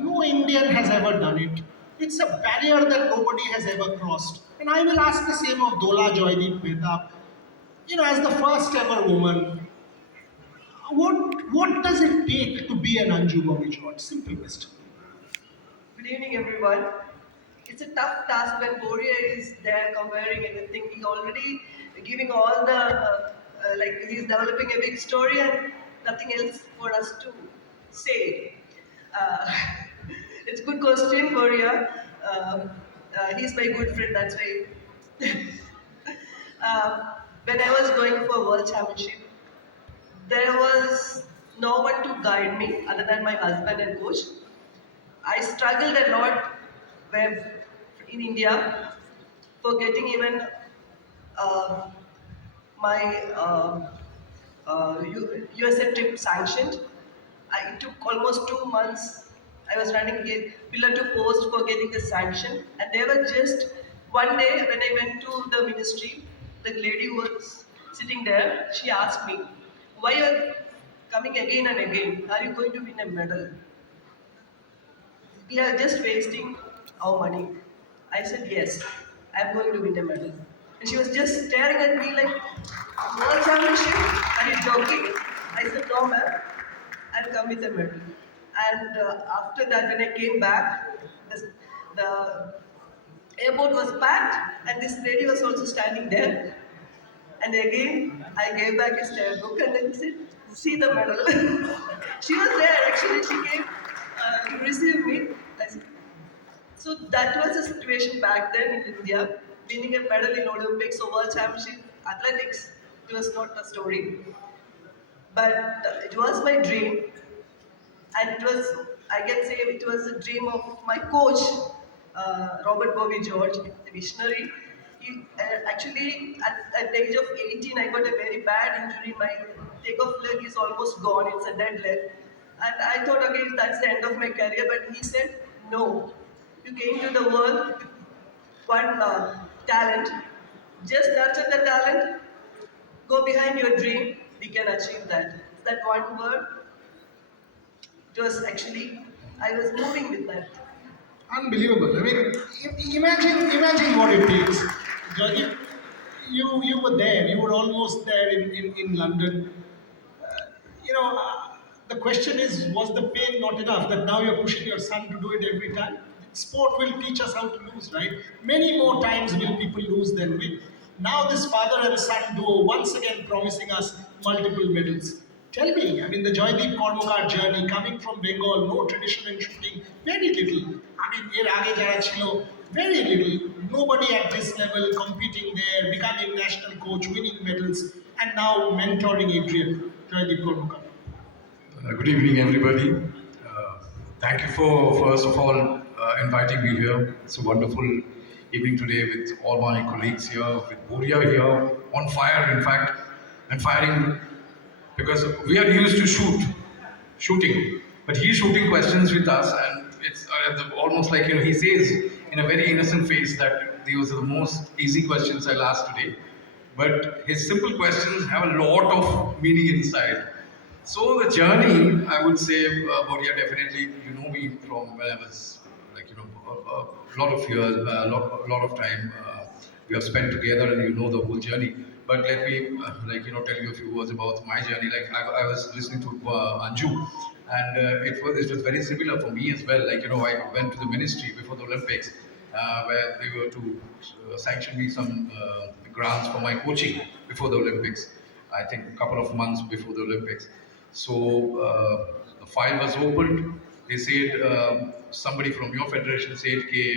No Indian has ever done it. It's a barrier that nobody has ever crossed. And I will ask the same of Dola Joydeep Mehtab. As the first ever woman, what does it take to be an Anju Bobby George? Simple question. Good evening, everyone. It's a tough task when Boria is there comparing everything. He's already giving all the, like, he's developing a big story and nothing else for us to say. Uh, it's a good question, Boria. He's my good friend, that's why. When I was going for World Championship, there was no one to guide me other than my husband and coach. I struggled a lot when in India for getting even uh, my USA trip sanctioned. It took almost 2 months. I was running pillar to post for getting the sanction, and they were just one day when I went to the ministry, the lady who was sitting there, she asked me, "Why are you coming again and again? Are you going to win a medal?" We are just wasting our money. I said, yes, I'm going to win a medal. And she was just staring at me like, World Championship? Are you joking? I said, no, ma'am, I'll come with a medal. And after that, when I came back, the airport was packed, and this lady was also standing there. And again, I gave back a stare book and then said, see the medal. She was there actually, she came to receive me. So that was the situation back then in India, winning a medal in Olympics or World Championship athletics. It was not a story. But it was my dream, and it was, I can say, it was a dream of my coach, Robert Bobby George, the visionary. Actually, at the age of 18, I got a very bad injury. My takeoff leg is almost gone. It's a dead leg. And I thought, okay, that's the end of my career. But he said, no. You came to the world with one talent. Just nurture the talent. Go behind your dream. We can achieve that. That one word, it was actually, I was moving with that. Unbelievable. I mean, imagine what it takes. Jyoti, you were there. You were almost there in London. The question is, was the pain not enough that now you're pushing your son to do it every time? Sport will teach us how to lose, right? Many more times will people lose than win. Now this father and son duo once again promising us multiple medals. Tell me, I mean, the Joydeep Karmakar journey coming from Bengal, no tradition in shooting, very little. I mean, এর আগে যারা ছিল, very little. Nobody at this level competing there, becoming national coach, winning medals, and now mentoring Adrian, Joydeep Karmakar. Good evening, everybody. Thank you for, first of all, inviting me here. It's a wonderful evening today with all my colleagues here, with Boria here, on fire, in fact, and firing because we are used to shooting, but he's shooting questions with us, and it's almost like, he says in a very innocent face that these are the most easy questions I'll ask today, but his simple questions have a lot of meaning inside. So the journey, I would say, Boria, definitely, you know me from when I was, a lot of years, a lot of time we have spent together, and you know the whole journey. But let me, tell you a few words about my journey. Like I was listening to Anju, and it was very similar for me as well. I went to the ministry before the Olympics, where they were to sanction me some grants for my coaching before the Olympics. I think a couple of months before the Olympics. So the file was opened. They said, somebody from your federation said, okay,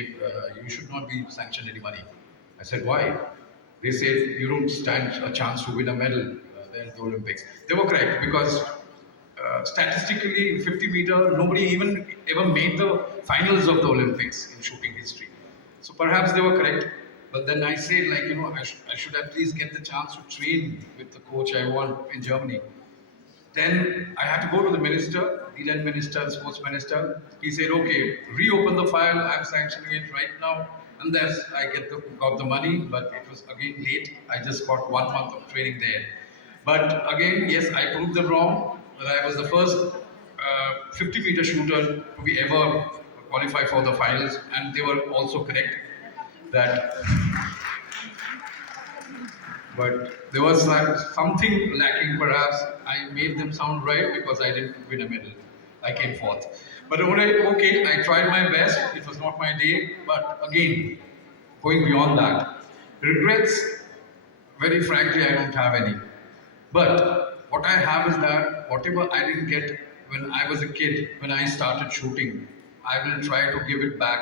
you should not be sanctioned any money. I said, why? They said, you don't stand a chance to win a medal there at the Olympics. They were correct because statistically, in 50 meter, nobody even ever made the finals of the Olympics in shooting history. So perhaps they were correct. But then I said, I should at least get the chance to train with the coach I want in Germany. Then I had to go to the minister, the then minister, sports minister. He said, okay, reopen the file, I'm sanctioning it right now. And then I got the money, but it was again late. I just got 1 month of training there. But again, yes, I proved them wrong. But I was the first 50-meter shooter to be ever qualify for the finals, and they were also correct that. But there was something lacking perhaps. I made them sound right because I didn't win a medal. I came fourth. But okay, I tried my best. It was not my day. But again, going beyond that, regrets, very frankly, I don't have any. But what I have is that whatever I didn't get when I was a kid, when I started shooting, I will try to give it back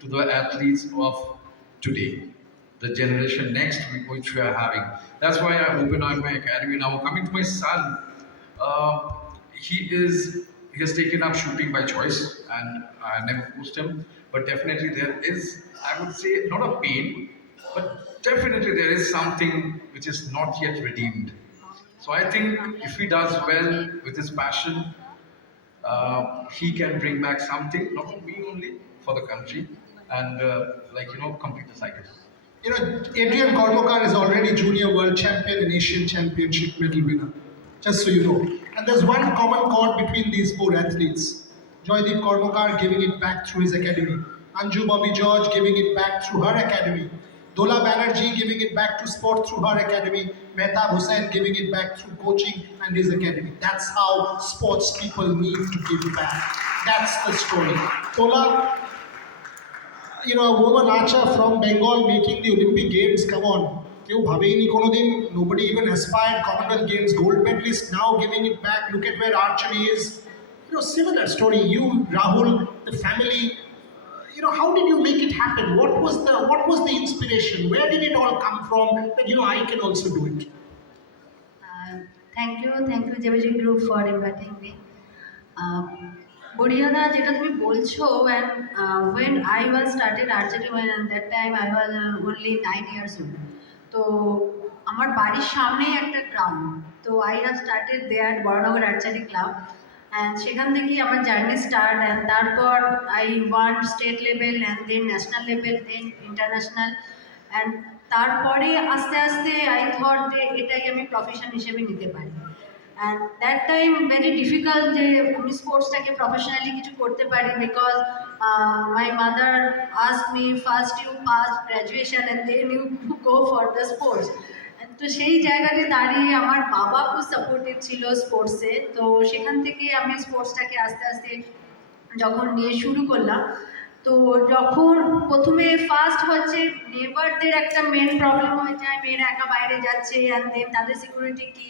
to the athletes of today, the generation next which we are having. That's why I open up my academy now. Coming to my son, uh, he has taken up shooting by choice, and I never forced him. But definitely there is, I would say, not a pain, but definitely there is something which is not yet redeemed. So I think if he does well with his passion, he can bring back something, not for me only, for the country, and complete the cycle. You know, Adrian Kormakar is already junior world champion and Asian championship medal winner, just so you know. And there's one common chord between these four athletes. Joydeep Karmakar giving it back through his academy. Anju Bobby George giving it back through her academy. Dola Banerjee giving it back to sport through her academy. Mehtab Hossein giving it back through coaching and his academy. That's how sports people need to give back. That's the story. Dola, you know, a woman archer from Bengal making the Olympic Games, come on. Nobody even aspired, Commonwealth Games gold medalist, now giving it back. Look at where archery is. You know, similar story. You, Rahul, the family, you know, how did you make it happen? What was the inspiration? Where did it all come from that, you know, I can also do it? Thank you Jbg Group for inviting me. Boria যেটা তুমি বলছো, when I was started archery, when at that time I was only 9 years old. তো আমার বাড়ির সামনেই একটা ground, তো I have started there Baranagar archery club, and সেখান থেকেই আমার জার্নি স্টার্ট। অ্যান্ড তারপর I won state level and then national level, then international, and তারপরে আস্তে আস্তে I thought যে এটাই আমি প্রফেশন হিসেবে নিতে পারি। And that time very difficult যে আমি স্পোর্টসটাকে প্রফেশনালি কিছু করতে পারি, because my mother ask me first you pass graduation and then you go for the sports. তো সেই জায়গাতে দাঁড়িয়ে আমার বাবা খুব সাপোর্টিভ ছিল স্পোর্টসে, তো সেখান থেকে আমি স্পোর্টসটাকে আস্তে আস্তে যখন নিয়ে শুরু করলাম, তো যখন প্রথমে ফার্স্ট হচ্ছে নেবারদের একটা মেন প্রবলেম হয়ে যায়, মেয়েরা একা বাইরে যাচ্ছে, অ্যান্ড দেন তাদের সিকিউরিটি কী,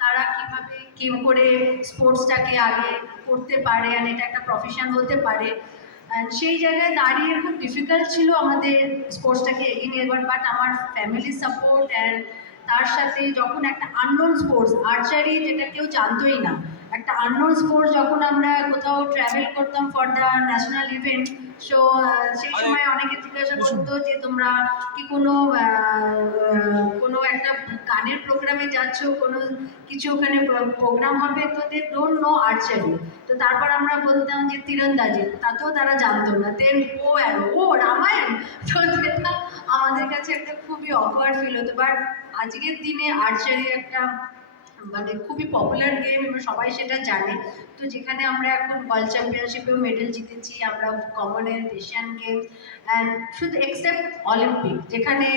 তারা কীভাবে কী করে স্পোর্টসটাকে আগে করতে পারে অ্যান্ড এটা একটা প্রফেশন হতে পারে। অ্যান্ড সেই জায়গায় দাঁড়িয়ে খুব ডিফিকাল্ট ছিল আমাদের স্পোর্টসটাকে এগিয়ে নিয়ে যাবার, বাট আমার ফ্যামিলি সাপোর্ট অ্যান্ড তার সাথে যখন একটা আননোন স্পোর্টস আর্চারি, যেটা কেউ জানতোই না, একটা আননোন স্পোর্টস, যখন আমরা কোথাও ট্রাভেল করতাম for the national event, so সেই সময় অনেকে জিজ্ঞাসা করতো যে তোমরা কি কোনো একটা গানের প্রোগ্রামে যাচ্ছ, কোনো কিছু ওখানে প্রোগ্রাম হবে, তো দে ডোন্ট নো আর্চারি। তো তারপর আমরা বলতাম যে তীরন্দাজি, তাতেও তারা জানতো না। দেন ও রামায়ণ, তো যেটা আমাদের কাছে একটা খুবই অকওয়ার্ড ফিল হতো। বাট আজকের দিনে আর্চারি একটা মানে খুবই পপুলার গেম এবং সবাই সেটা জানে। তো যেখানে আমরা এখন ওয়ার্ল্ড চ্যাম্পিয়নশিপেও মেডেল জিতেছি, আমরা কমনওয়েলথ, এশিয়ান গেমস অ্যান্ড শুধু এক্সেপ্ট অলিম্পিক, যেখানে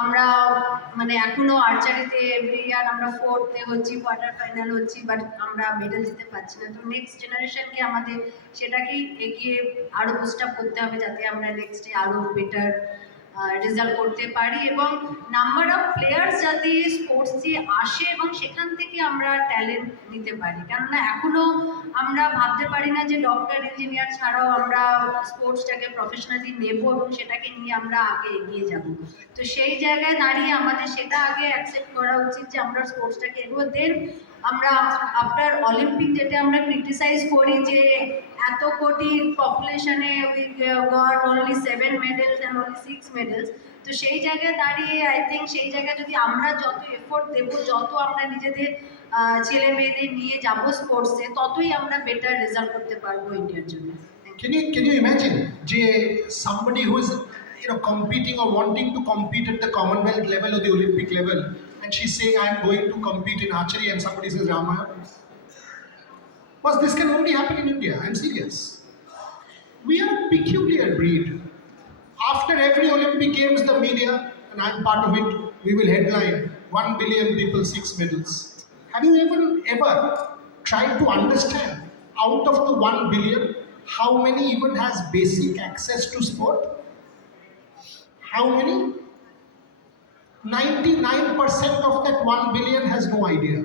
আমরা মানে এখনও আর্চারিতে এভরি ইয়ার আমরা ফোর্থে হচ্ছি, কোয়ার্টার ফাইনাল হচ্ছি, বাট আমরা মেডেল দিতে পারছি না। তো নেক্সট জেনারেশনকে আমাদের সেটাকেই এগিয়ে আরও বুস্ট আপ করতে হবে, যাতে আমরা নেক্সটে আরও বেটার রেজাল্ট করতে পারি এবং নাম্বার অফ প্লেয়ার্স যাতে স্পোর্টসে আসে এবং সেখান থেকে আমরা ট্যালেন্ট নিতে পারি। কেননা এখনও আমরা ভাবতে পারি না যে ডক্টর, ইঞ্জিনিয়ার ছাড়াও আমরা স্পোর্টসটাকে প্রফেশনালি নেব এবং সেটাকে নিয়ে আমরা আগে এগিয়ে যাব। তো সেই জায়গায় দাঁড়িয়ে আমাদের সেটা আগে অ্যাকসেপ্ট করা উচিত যে আমরা স্পোর্টসটাকে এগোবো। দেন আমরা আফটার অলিম্পিক, যেটা আমরা ক্রিটিসাইজ করি যে এত কোটি পপুলেশনে we got only 7 medals and only 6 medals. তো সেই জায়গায় দাঁড়িয়ে আই থিঙ্ক সেই জায়গায় যদি আমরা যত এফোর্ট দেবো, যত আমরা নিজেদের ছেলে মেয়েদের নিয়ে যাবো স্পোর্টসে, ততই আমরা বেটার রেজাল্ট করতে পারবো ইন্ডিয়ার জন্য। Can you imagine somebody who is, you know, competing or wanting to compete at the Commonwealth level or the Olympic level, and she's saying I am going to compete in archery, and somebody says Ramayana? Was this can only happen in India. I'm serious. We are a peculiar breed. After every Olympic Games, the media, and I'm part of it, we will headline 1 billion people, 6 medals. Have you even ever tried to understand out of the 1 billion, how many even has basic access to sport? How many? 99% of that 1 billion has no idea.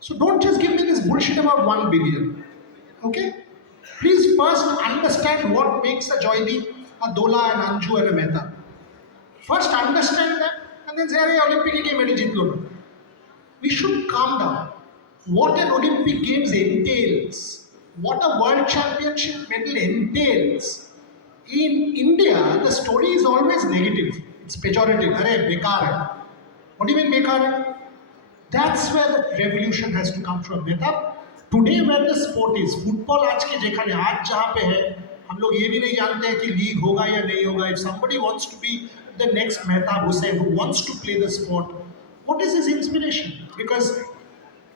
So don't just give me this bullshit about 1 billion. Okay? Please first understand what makes a Joydeep, a Dola, an Anju, and a Mehtab. First understand that, and then say, "Hey, Olympic game medal jeetlo na." We should calm down. What an Olympic Games entails, what a World Championship medal entails. In India, the story is always negative. It's pejorative. Arey, bekar hai. What do you mean bekar hai? That's where the revolution has to come from, Mehtab. Today where the sport is, football आज के जेखाने आज जहाँ पे है, हम लोग ये भी नहीं जानते हैं कि लीग होगा या नहीं होगा. If somebody wants to be the next Mehtab Hossein who wants to play the sport, what is his inspiration? Because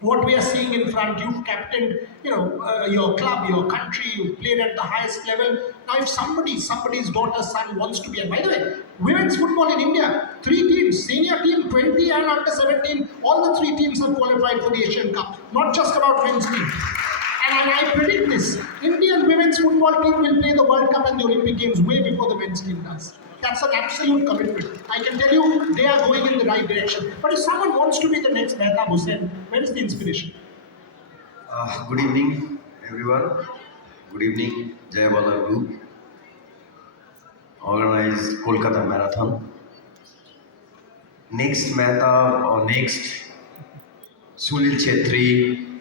what we are seeing in front, you've captained, your club, your country, you've played at the highest level. Now, if somebody's daughter, son wants to be, and by the way, women's football in India, 3 teams, senior team, 20 and under 17, all the 3 teams have qualified for the Asian Cup, not just about men's team. And I predict this, Indian women's football team will play the World Cup and the Olympic Games way before the men's team does. That's an absolute commitment. I can tell you, they are going in the right direction. But if someone wants to be the next Mehtab Hossein, where is the inspiration? Good evening, everyone. Good evening, Jai Balaji Group. Organized Kolkata Marathon. Next Mehtab or next Sulil Chetri,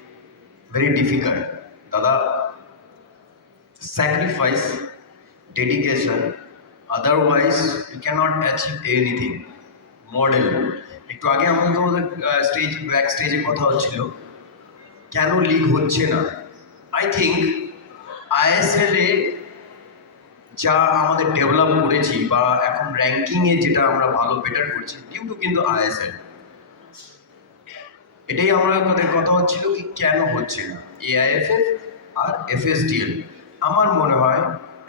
very difficult. Dada, sacrifice, dedication. Otherwise, you cannot achieve anything. Model. একটু আগে আমাদের stage back স্টেজে কথা হচ্ছিল কেন league হচ্ছে না I think ISL এ যা আমাদের ডেভেলপ করেছি বা এখন র্যাঙ্কিংয়ে যেটা আমরা ভালো বেটার করছি ডিউ টু কিন্তু আইএসএল এটাই আমাদের কথা হচ্ছিল কি কেন হচ্ছে না এআইএফএফ আর এফএসডিএল আমার মনে হয়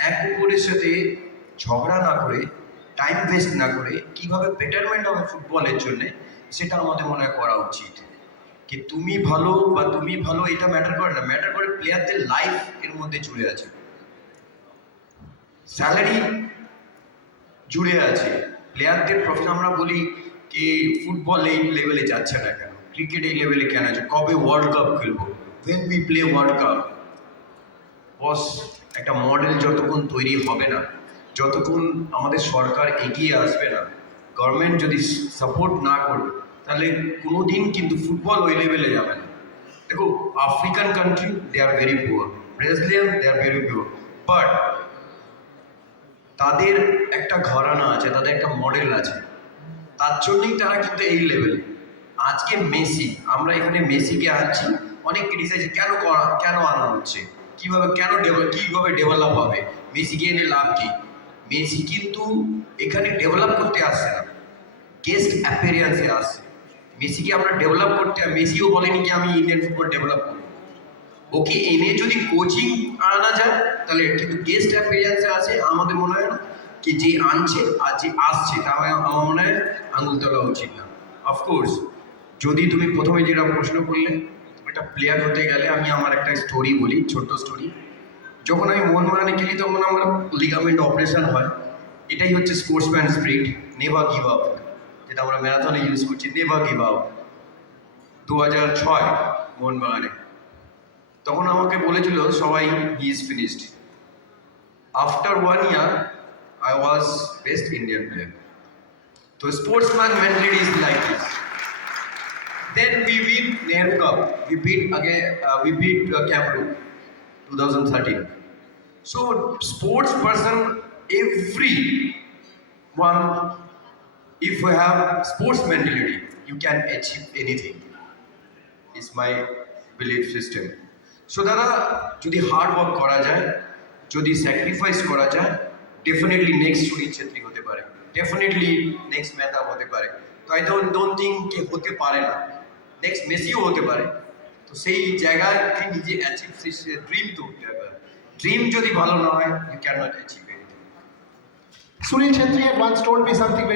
এক অপরের সাথে ঝগড়া না করে টাইম ওয়েস্ট না করে কীভাবে বেটারমেন্ট হবে ফুটবলের জন্য সেটা আমাদের মনে হয় করা উচিত কি তুমি ভালো বা তুমি ভালো এটা ম্যাটার করে না ম্যাটার করে প্লেয়ারদের লাইফ এর মধ্যে জুড়ে আছে স্যালারি জুড়ে আছে প্লেয়ারদের প্রফেশন আমরা বলি কি ফুটবল এই লেভেলে যাচ্ছে না কেন ক্রিকেট এই লেভেলে কেন আছে কবে ওয়ার্ল্ড কাপ খেলবো when we play world cup boss একটা মডেল যতক্ষণ তৈরি হবে না যতক্ষণ আমাদের সরকার এগিয়ে আসবে না গভর্নমেন্ট যদি সাপোর্ট না করবে তাহলে কোনো দিন কিন্তু ফুটবল ওই লেভেলে যাবে না দেখো African country they are very poor Brazilian they are very poor but তাদের একটা ঘরানা আছে তাদের একটা মডেল আছে তার জন্যই তারা কিন্তু এই লেভেলে আজকে মেসি আমরা এখানে মেসিকে আনছি অনেক ক্রিটিসাইজ কেন আনা হচ্ছে কীভাবে ডেভেলপ হবে মেসিকে এনে লাভ কি মেসি কিন্তু এখানে ডেভেলপ করতে আসছে না গেস্ট অ্যাপিয়ারেন্সে আসছে মেসিকে আমরা ডেভেলপ করতে মেসিও বলেনি কি আমি ইন্ডিয়ান ফুটবল ডেভেলপ করব ওকে এনে যদি কোচিং আনা যায় তাহলে কিন্তু গেস্ট অ্যাপিয়ারেন্সে আছে আমাদের মনে হয় না কি যে আনছে আর যে আসছে তা আমার মনে হয় আঙুল তোলা উচিত না অফকোর্স যদি তুমি প্রথমে যেটা প্রশ্ন করলে একটা প্লেয়ার হতে গেলে আমি আমার একটা স্টোরি বলি ছোট্ট স্টোরি যখন আমি মোহনবাগানে খেলি তখন আমার লিগামেন্ট অপারেশন হয় এটাই হচ্ছে sportsman spirit never give up যেটা আমরা ম্যারাথনে ইউজ করছি নেভার গিভ আপ 2006 মোহনবাগানে তখন আমাকে বলেছিল সবাই he is finished after 1 year I was best Indian player তো sportsman mentality is like this then we win Nehru Cup we beat Cameroon 2013 so sports person everyone if you have sports mentality you can achieve anything is my belief system so dada jodi hard work kora jay jodi sacrifice kora jay definitely next Sulil Chetri hote pare definitely next Mehtab hote pare so I don't think ke hote pare na next Messi hote pare তো সেই জায়গায় তুই নিজে achieve dream তো উঠতে হবে। Dream jodi bhalo na hoy, you cannot achieve anything. Sunil Chhetri had once told me something very